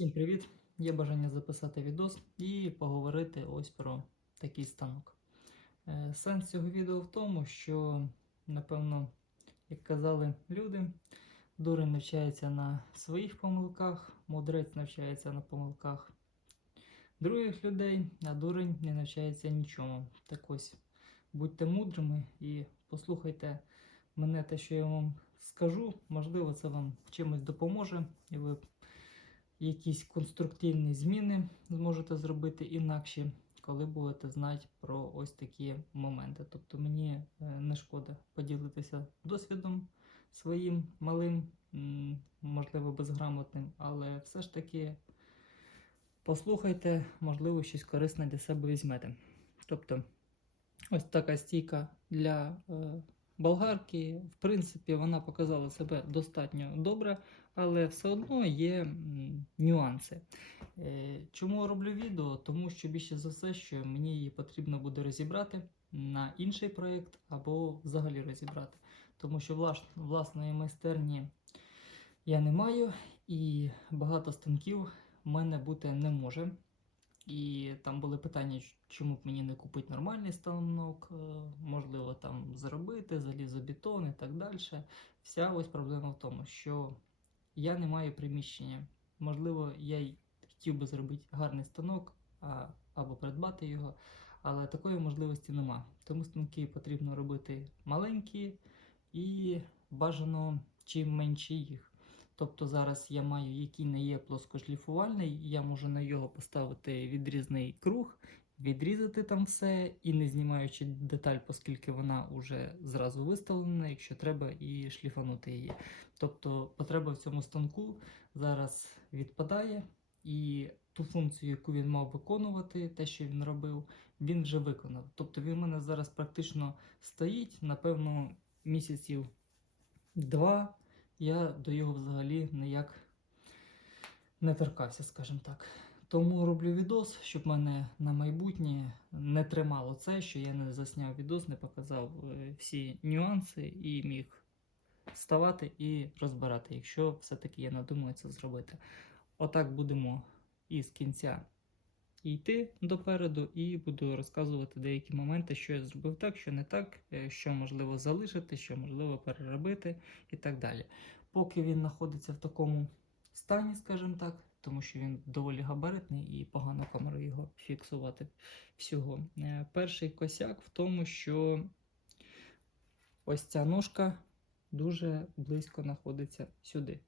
Всім привіт! Є бажання записати відос і поговорити ось про такий станок. Е, Сенс цього відео в тому, що, напевно, як казали люди, дурень навчається на своїх помилках, мудрець навчається на помилках других людей, а дурень не навчається нічому. Так ось, будьте мудрими і послухайте мене те, що я вам скажу. Можливо, це вам чимось допоможе, і ви якісь конструктивні зміни зможете зробити інакші, коли будете знати про ось такі моменти. Тобто мені е, не шкода поділитися досвідом своїм малим, можливо, безграмотним, але все ж таки послухайте, можливо, щось корисне для себе візьмете. Тобто, ось така стійка для е, болгарки. В принципі, вона показала себе достатньо добре, але все одно є нюанси. Е, Чому роблю відео? Тому що більше за все, що мені її потрібно буде розібрати на інший проєкт або взагалі розібрати. Тому що влас- власної майстерні я не маю, і багато станків в мене бути не може. І там були питання, чому б мені не купити нормальний станок, е, можливо, там заробити, залізобетон і так далі. Вся ось проблема в тому, що я не маю приміщення. Можливо, я й хотів би зробити гарний станок а, або придбати його, але такої можливості нема. Тому станки потрібно робити маленькі і бажано чим менше їх. Тобто зараз я маю, який не є плоскошліфувальний, я можу на його поставити відрізний круг, відрізати там все і не знімаючи деталь, оскільки вона вже зразу виставлена, якщо треба, і шліфанути її. Тобто потреба в цьому станку зараз відпадає, і ту функцію, яку він мав виконувати, те, що він робив, він вже виконав. Тобто він в мене зараз практично стоїть, напевно, місяців два. Я до його взагалі ніяк не торкався, скажімо так. Тому роблю відос, щоб мене на майбутнє не тримало це, що я не засняв відос, не показав е, всі нюанси і міг ставати і розбирати, якщо все-таки я надумаю це зробити. Отак будемо із кінця йти допереду, і буду розказувати деякі моменти, що я зробив так, що не так, е, що можливо залишити, що можливо переробити і так далі. Поки він знаходиться в такому стані, скажімо так, тому що він доволі габаритний і погано камерою його фіксувати всього. Е, Перший косяк в тому, що ось ця ножка дуже близько знаходиться сюди.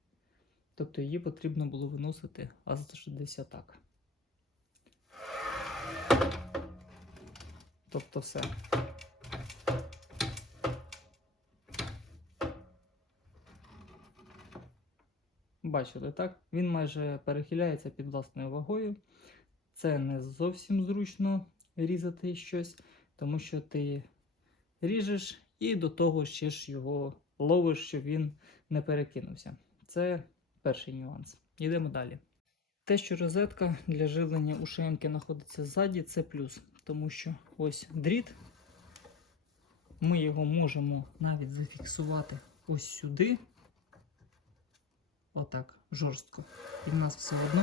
Тобто її потрібно було виносити аж десь так. Тобто все. Бачили, так? Він майже перехиляється під власною вагою. Це не зовсім зручно різати щось, тому що ти ріжеш і до того ще ж його ловиш, щоб він не перекинувся. Це перший нюанс. Йдемо далі. Те, що розетка для живлення у ШМки знаходиться ззаді, це плюс, тому що ось дріт. Ми його можемо навіть зафіксувати ось сюди. Отак, жорстко. І в нас все одно.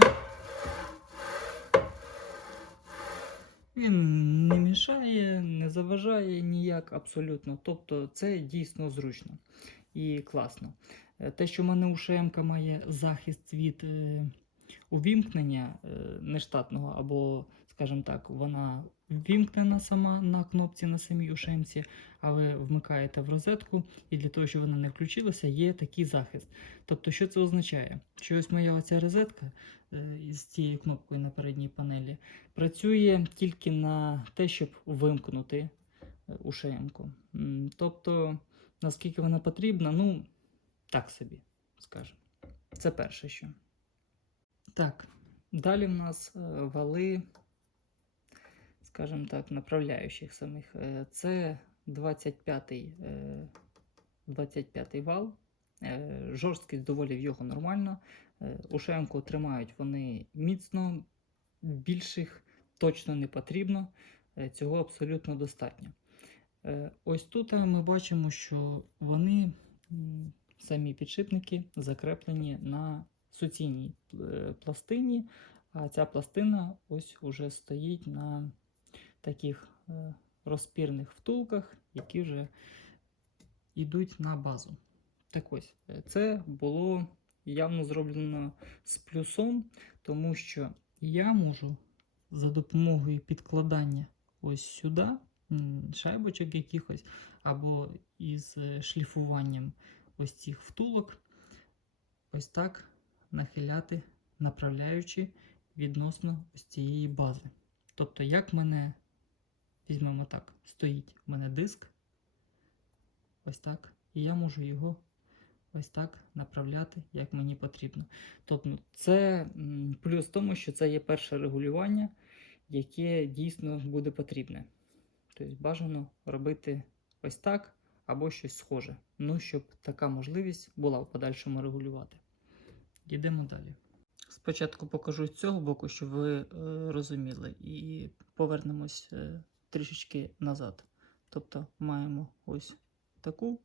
Він не мішає, не заважає ніяк абсолютно. Тобто це дійсно зручно і класно. Е, Те, що в мене ушемка має захист від е, увімкнення е, нештатного, або, скажімо так, вона вімкнена сама на кнопці на самій ушемці, а ви вмикаєте в розетку, і для того, щоб вона не включилася, є такий захист. Тобто, що це означає? Що ось моя оця розетка е, з цією кнопкою на передній панелі працює тільки на те, щоб вимкнути е, ушемку. Тобто, наскільки вона потрібна, ну, так собі, скажемо. Це перше що. Так, далі в нас е, вали, скажімо так, направляючих самих. Е, Це 25-й е, 25-й вал. Е, Жорсткість доволі в його нормальна. Ушемку тримають вони міцно, більших точно не потрібно. Е, Цього абсолютно достатньо. Е, Ось тут е, ми бачимо, що вони, самі підшипники, закреплені на суцільній пластині, а ця пластина ось уже стоїть на таких е, розпірних втулках, які вже йдуть на базу. Так ось, е, це було явно зроблено з плюсом, тому що я можу за допомогою підкладання ось сюди, шайбочок якихось, або із е, шліфуванням ось цих втулок, ось так нахиляти, направляючи відносно ось цієї бази. Тобто, як мене, візьмемо так, стоїть в мене диск, ось так, і я можу його ось так направляти, як мені потрібно. Тобто, це плюс в тому, що це є перше регулювання, яке дійсно буде потрібне. Тобто бажано робити ось так або щось схоже. Ну, щоб така можливість була в подальшому регулювати. Йдемо далі. Спочатку покажу з цього боку, щоб ви е, розуміли, і повернемось е, трішечки назад. Тобто маємо ось таку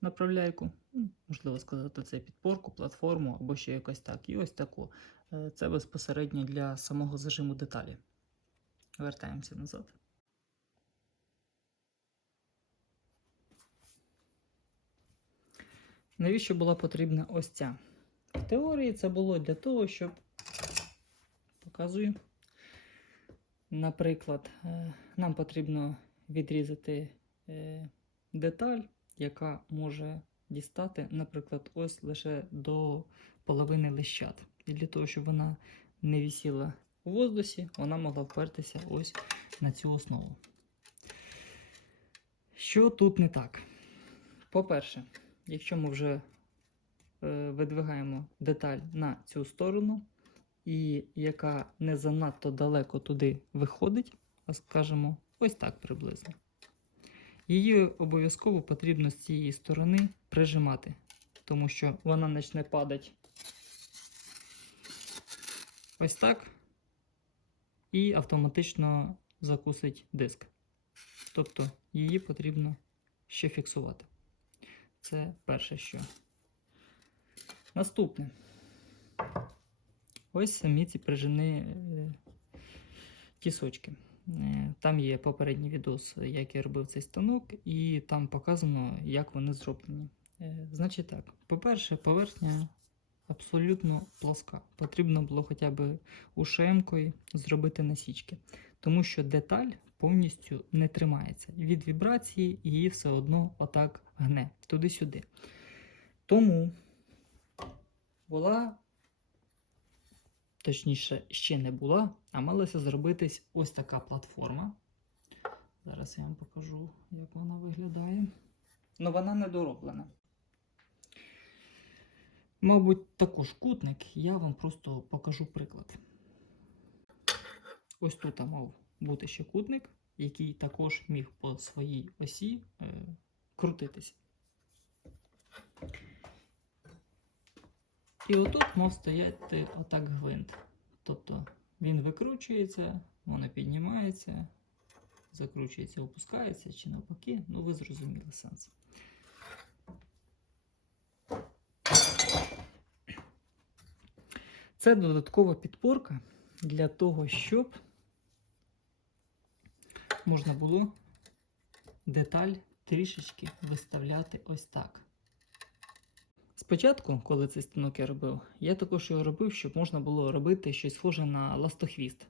направляйку, ну, можливо сказати, це підпорку, платформу або ще якось так. І ось таку. Е, Це безпосередньо для самого зажиму деталі. Вертаємося назад. Навіщо була потрібна ось ця? В теорії це було для того, щоб показую. Наприклад, е, нам потрібно відрізати е, деталь, яка може дістати, наприклад, ось лише до половини лищат. І для того, щоб вона не висіла у воздусі, вона могла впертися ось на цю основу. Що тут не так? По-перше, якщо ми вже е, видвигаємо деталь на цю сторону, і яка не занадто далеко туди виходить, а скажімо, ось так приблизно. Її обов'язково потрібно з цієї сторони прижимати, тому що вона почне падати ось так і автоматично закусить диск. Тобто її потрібно ще фіксувати. Це перше що. Наступне. Ось самі ці прижини е, тісочки. Е, Там є попередній відос, як я робив цей станок, і там показано, як вони зроблені. Е, Значить так, по-перше, поверхня абсолютно плоска. Потрібно було хоча б ушемкою зробити насічки, тому що деталь повністю не тримається. Від вібрації її все одно отак гне туди-сюди. Тому була, точніше, ще не була, а малася зробитись ось така платформа. Зараз я вам покажу, як вона виглядає. Ну, вона не дороблена. Мабуть, також кутник, я вам просто покажу приклад. Ось тут мав бути ще кутник, який також міг по своїй осі е, крутитися. І отут мав стояти отак гвинт. Тобто він викручується, воно піднімається, закручується, опускається чи навпаки. Ну, ви зрозуміли сенс. Це додаткова підпорка для того, щоб можна було деталь трішечки виставляти ось так. Спочатку, коли цей станок я робив, я також його робив, щоб можна було робити щось схоже на ластохвіст.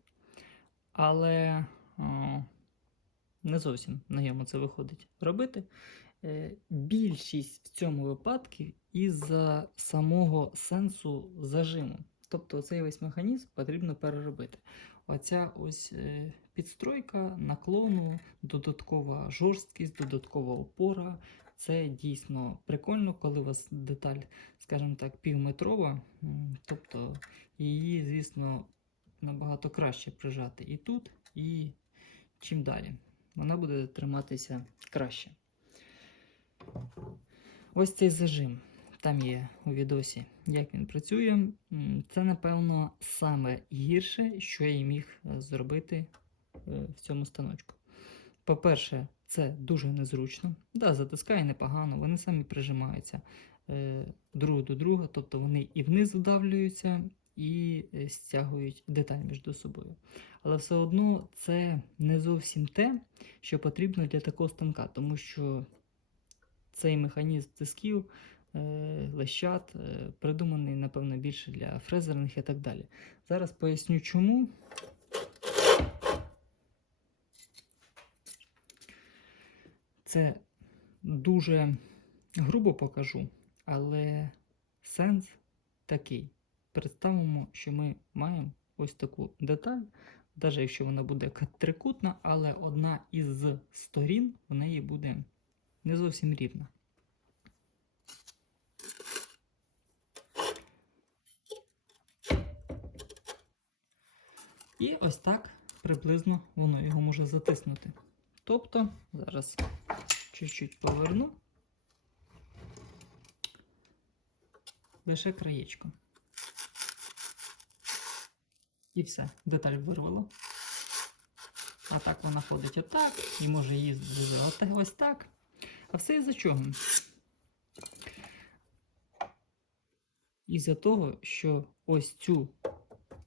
Але о, не зовсім на ньому це виходить робити. Е, більшість в цьому випадку із-за самого сенсу зажиму. Тобто цей весь механізм потрібно переробити. Оця ось е, підстройка наклону, додаткова жорсткість, додаткова опора. Це дійсно прикольно, коли у вас деталь, скажімо так, півметрова. Тобто її, звісно, набагато краще прижати і тут, і чим далі. Вона буде триматися краще. Ось цей зажим. Там є у відосі, як він працює. Це, напевно, саме гірше, що я міг е, зробити е, в цьому станочку. По-перше, це дуже незручно. Да, затискає непогано, вони самі прижимаються е, друг до друга, тобто вони і вниз вдавлюються, і е, стягують деталь між собою. Але все одно це не зовсім те, що потрібно для такого станка, тому що цей механізм тисків, е, лещат е, придуманий, напевно, більше для фрезерних і так далі. Зараз поясню чому. Це дуже грубо покажу, але сенс такий. Представимо, що ми маємо ось таку деталь, навіть якщо вона буде трикутна, але одна із сторін в неї буде не зовсім рівна. І ось так приблизно воно його може затиснути. Тобто, зараз чуть-чуть поверну. Лише краєчко. І все, деталь вирвало. А так вона ходить отак, і може їздити ось так. А все із-за чого? Із-за того, що ось цю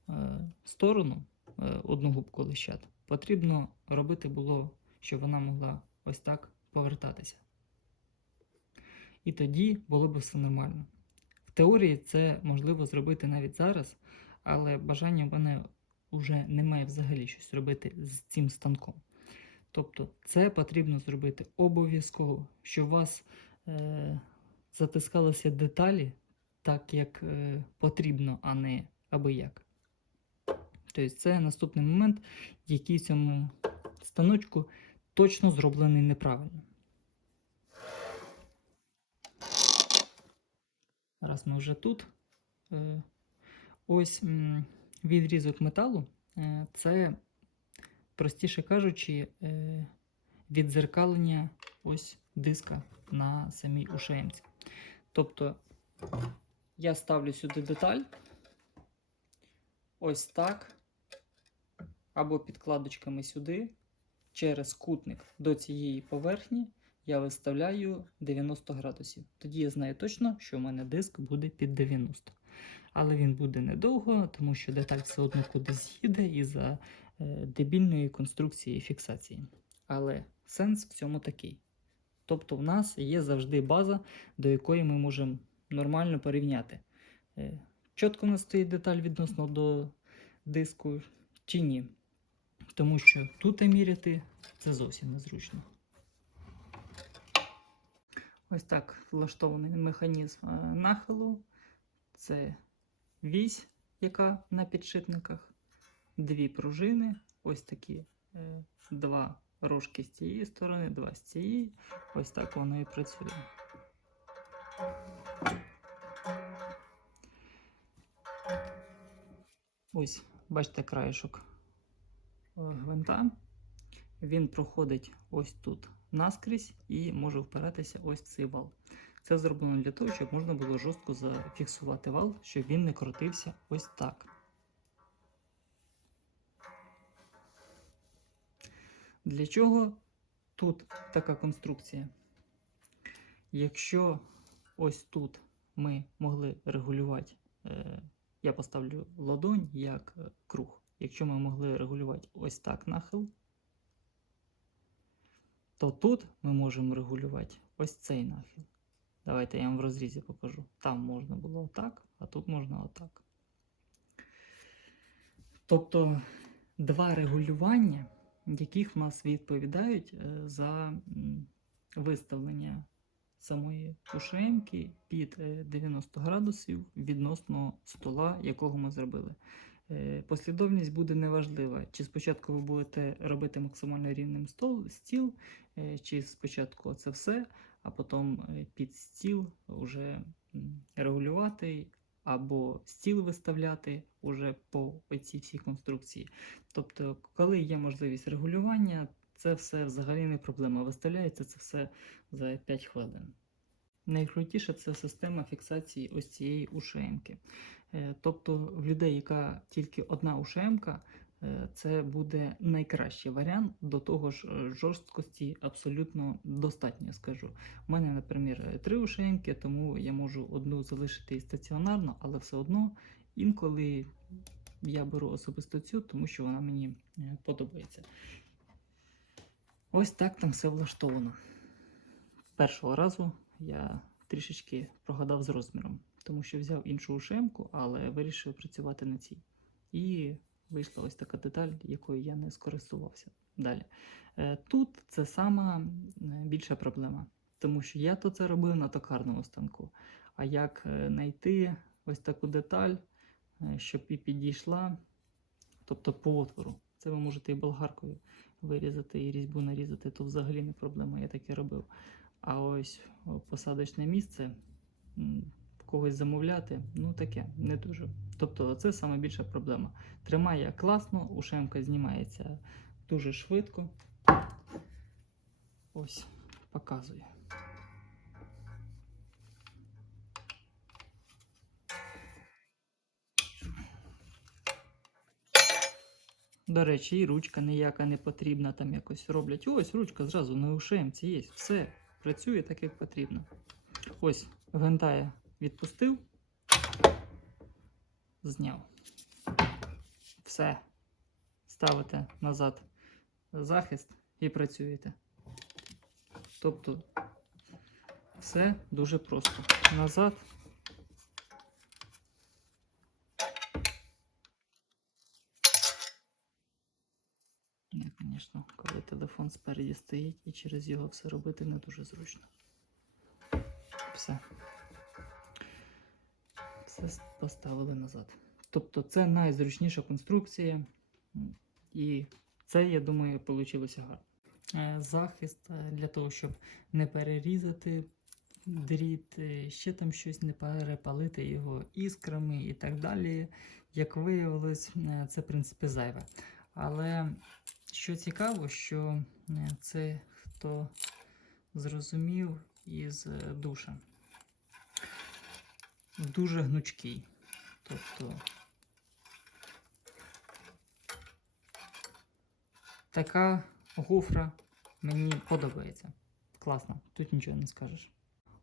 е, сторону, е, одну губку лищат, потрібно робити було, щоб вона могла ось так повертатися. І тоді було б все нормально. В теорії це можливо зробити навіть зараз, але бажання в мене вже немає взагалі щось робити з цим станком. Тобто це потрібно зробити обов'язково, щоб у вас е, затискалися деталі так, як е, потрібно, а не аби як. Тобто це наступний момент, який цьому станочку точно зроблений неправильно. Раз ми вже тут. Е, ось відрізок металу е, це, простіше кажучи, е, відзеркалення ось диска на самій ушеємці. Тобто я ставлю сюди деталь, ось так, або підкладочками сюди, через кутник до цієї поверхні я виставляю 90 градусів. Тоді я знаю точно, що в мене диск буде під 90. Але він буде недовго, тому що деталь все одно кудись їде із-за е, дебільної конструкції фіксації. Але сенс в цьому такий. Тобто, в нас є завжди база, до якої ми можемо нормально порівняти. Е, чітко в нас стоїть деталь відносно до диску чи ні. Тому що тут міряти це зовсім незручно. Ось так влаштований механізм е, нахилу. Це вісь, яка на підшипниках, дві пружини, ось такі е, два рожки з цієї сторони, два з цієї. Ось так воно і працює. Ось, бачите, краєшок гвинта. Він проходить ось тут наскрізь і може впиратися ось цей вал. Це зроблено для того, щоб можна було жорстко зафіксувати вал, щоб він не крутився ось так. Для чого тут така конструкція? Якщо ось тут ми могли регулювати, е, я поставлю ладонь як е, круг. Якщо ми могли регулювати ось так нахил, то тут ми можемо регулювати ось цей нахил. Давайте я вам в розрізі покажу. Там можна було отак, а тут можна отак. Тобто два регулювання, яких в нас відповідають е, за виставлення самої ушемки під е, 90 градусів відносно стола, якого ми зробили. Е, Послідовність буде неважлива, чи спочатку ви будете робити максимально рівним стол, стіл, е, чи спочатку це все, а потім е, під стіл вже регулювати, або стіл виставляти уже по цій всій конструкції. Тобто, коли є можливість регулювання, це все взагалі не проблема. Виставляється це все за 5 хвилин. Найкрутіше це система фіксації ось цієї ушемки. Е, Тобто в людей, яка тільки одна ушемка, е, це буде найкращий варіант. До того ж, е, жорсткості абсолютно достатньо, скажу. У мене, наприклад, три ушеньки, тому я можу одну залишити і стаціонарно, але все одно інколи я беру особисто цю, тому що вона мені подобається. Ось так там все влаштовано. Першого разу я трішечки прогадав з розміром, тому що взяв іншу ушемку, але вирішив працювати на цій. І вийшла ось така деталь, якою я не скористувався. Далі. Е, Тут це сама більша проблема, тому що я то це робив на токарному станку. А як е, знайти ось таку деталь, е, щоб і підійшла, тобто по отвору. Це ви можете і болгаркою вирізати, і різьбу нарізати, то взагалі не проблема, я таке робив. А ось посадочне місце когось замовляти, ну таке, не дуже. Тобто, це саме більша проблема. Тримає класно, ушемка знімається дуже швидко. Ось, показую. До речі, і ручка ніяка не потрібна, там якось роблять. Ось ручка зразу на ушемці є. Все, працює так, як потрібно. Ось, гвинта я відпустив, зняв. Все. Ставите назад захист і працюєте. Тобто, все дуже просто. Назад. Ні, звісно, коли телефон спереді стоїть і через його все робити не дуже зручно. Все. Все поставили назад. Тобто це найзручніша конструкція. І це, я думаю, вийшло гарно. Е, Захист е, для того, щоб не перерізати дріт, е, ще там щось не перепалити його іскрами і так далі. Як виявилось, це в принципі зайве. Але що цікаво, що це хто зрозумів із душа. Дуже гнучкий. Тобто така гофра мені подобається. Класно, тут нічого не скажеш.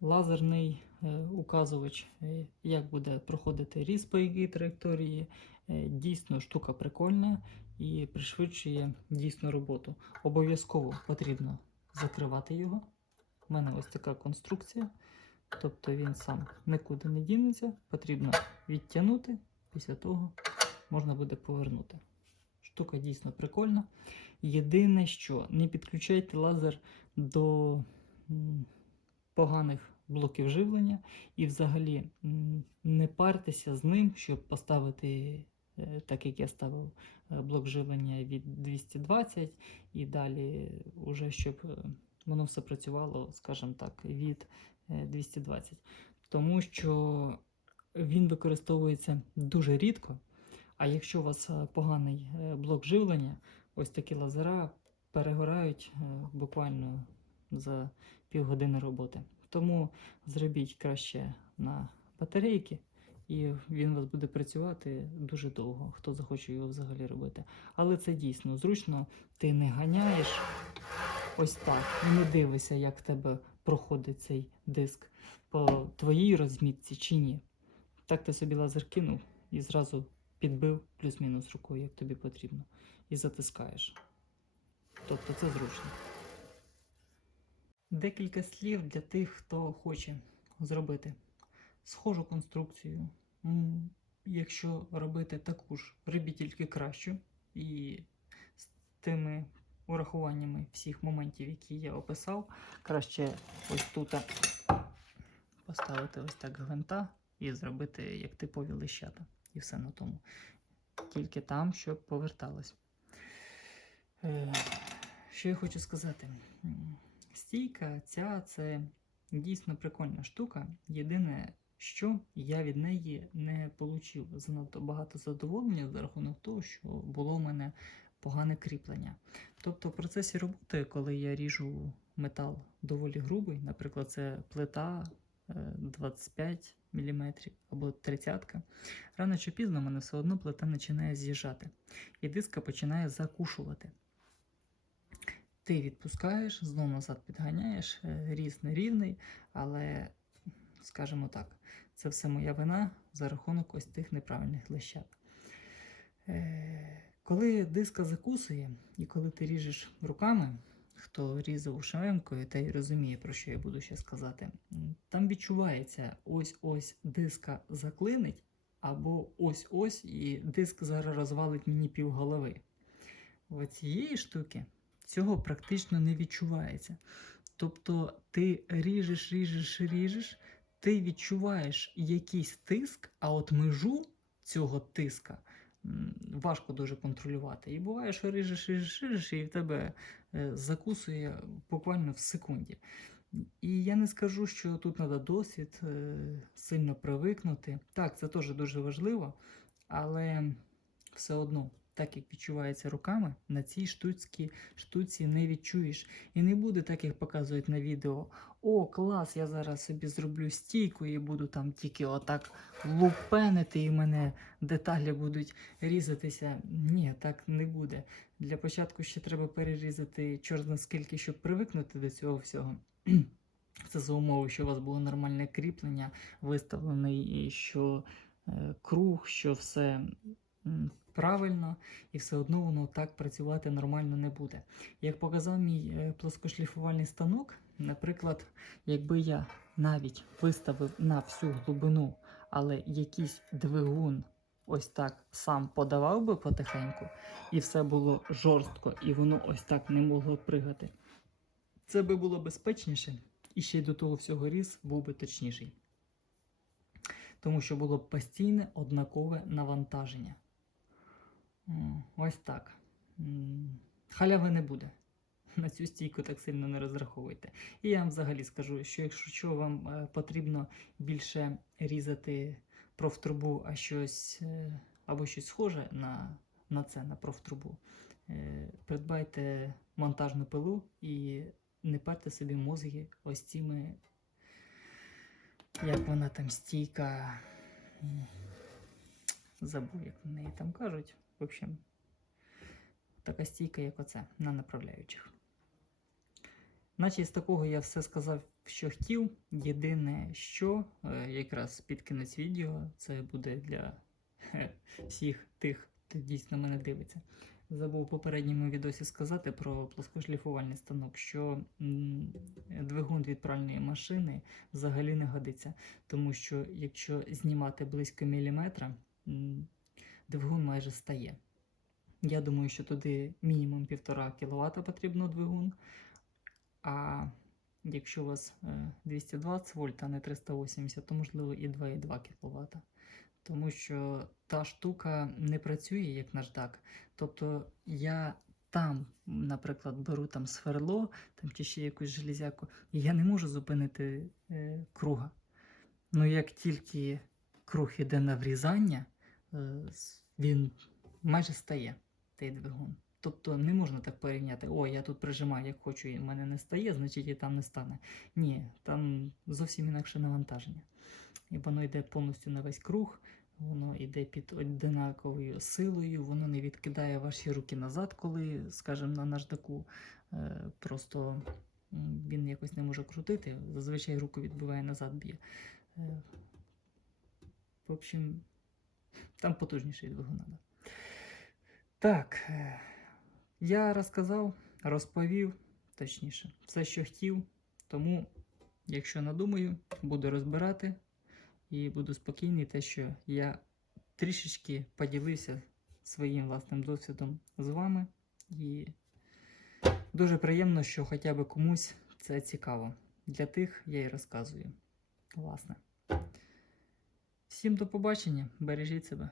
Лазерний е, указувач, е, як буде проходити різ по якій траєкторії. Е, дійсно штука прикольна і пришвидшує дійсно роботу. Обов'язково потрібно закривати його. У мене ось така конструкція. Тобто він сам нікуди не дінеться, потрібно відтягнути, після того можна буде повернути. Штука дійсно прикольна. Єдине, що не підключайте лазер до поганих блоків живлення і взагалі не партеся з ним, щоб поставити, е, так як я ставив е, блок живлення від 220 і далі, уже щоб е, воно все працювало, скажімо так, від 220. Тому що він використовується дуже рідко. А якщо у вас е, поганий е, блок живлення, ось такі лазера перегорають е, буквально за півгодини роботи. Тому зробіть краще на батарейки, і він у вас буде працювати дуже довго, хто захоче його взагалі робити. Але це дійсно зручно, ти не ганяєш ось так не дивишся, як в тебе проходить цей диск по твоїй розмітці чи ні. Так ти собі лазер кинув і зразу підбив плюс-мінус рукою, як тобі потрібно, і затискаєш. Тобто це зручно. Декілька слів для тих, хто хоче зробити схожу конструкцію. Якщо робити таку ж, робіть тільки кращу і з тими урахуваннями всіх моментів, які я описав, краще ось тут поставити ось так гвинта і зробити як типові лищата. І все на тому. Тільки там, щоб поверталось. Е, що я хочу сказати? Стійка ця це дійсно прикольна штука. Єдине, що я від неї не отримав занадто багато задоволення за рахунок того, що було в мене погане кріплення. Тобто, в процесі роботи, коли я ріжу метал доволі грубий, наприклад, це плита е, 25 мм або 30 рано чи пізно мене все одно плита починає з'їжджати. І диска починає закушувати. Ти відпускаєш, знову назад підганяєш, е, різ нерівний, але, скажімо так, це все моя вина за рахунок ось тих неправильних лещат. Коли диска закусує, і коли ти ріжеш руками, хто різав ушемкою, та й розуміє, про що я буду ще сказати, там відчувається ось-ось диска заклинить, або ось-ось, і диск зараз розвалить мені півголови. У цієї штуки цього практично не відчувається. Тобто ти ріжеш, ріжеш, ріжеш, ти відчуваєш якийсь тиск, а от межу цього тиска важко дуже контролювати. І буває, що ріжеш, ріжеш, ріжеш, і в тебе е, закусує буквально в секунді. І я не скажу, що тут треба досвід е, сильно привикнути. Так, це теж дуже важливо, але все одно, так як відчувається руками, на цій штуці, штуці не відчуєш. І не буде так, як показують на відео. О, клас, я зараз собі зроблю стійку і буду там тільки отак лупенити, і в мене деталі будуть різатися. Ні, так не буде. Для початку ще треба перерізати чорт наскільки, щоб привикнути до цього всього. Це за умови, що у вас було нормальне кріплення, виставлений, і що е, круг, що все правильно, і все одно воно так працювати нормально не буде. Як показав мій е, плоскошліфувальний станок, наприклад, якби я навіть виставив на всю глибину, але якийсь двигун ось так сам подавав би потихеньку, і все було жорстко, і воно ось так не могло пригати. Це би було безпечніше, і ще й до того всього різ був би точніший. Тому що було б постійне однакове навантаження. Ось так. Халяви не буде. На цю стійку так сильно не розраховуйте. І я вам взагалі скажу, що якщо що вам е, потрібно більше різати профтрубу, а щось е, або щось схоже на, на це, на профтрубу, е, придбайте монтажну пилу і не парте собі мозги ось цими, як вона там стійка. Забув, як на неї там кажуть. В общем, така стійка, як оце, на направляючих. Наче з такого я все сказав, що хотів. Єдине, що е, якраз під кінець відео, це буде для всіх тих, хто дійсно мене дивиться. Забув у попередньому відосі сказати про плоскошліфувальний станок, що двигун від пральної машини взагалі не годиться. Тому що якщо знімати близько міліметра, двигун майже стає. Я думаю, що туди мінімум 1,5 кВт потрібно двигун. А якщо у вас е, 220 вольт, а не 380, то можливо і 2,2 кВт. Тому що та штука не працює як наждак. Тобто я там, наприклад, беру там сверло там, чи ще якусь железяку, і я не можу зупинити е, круга. Ну як тільки круг іде на врізання, е, він майже стає, той двигун. Тобто не можна так порівняти, о, я тут прижимаю, як хочу, і в мене не стає, значить і там не стане. Ні, там зовсім інакше навантаження. І воно йде повністю на весь круг, воно йде під однаковою силою, воно не відкидає ваші руки назад, коли, скажімо, на наждаку е, просто він якось не може крутити. Зазвичай руку відбиває назад б'є. Е, в общем, там потужніший двигун надо. Так, е, я розказав, розповів, точніше, все, що хотів. Тому, якщо надумаю, буду розбирати і буду спокійний, те, що я трішечки поділився своїм власним досвідом з вами. І дуже приємно, що хоча б комусь це цікаво. Для тих я і розказую. Власне. Всім до побачення, бережіть себе.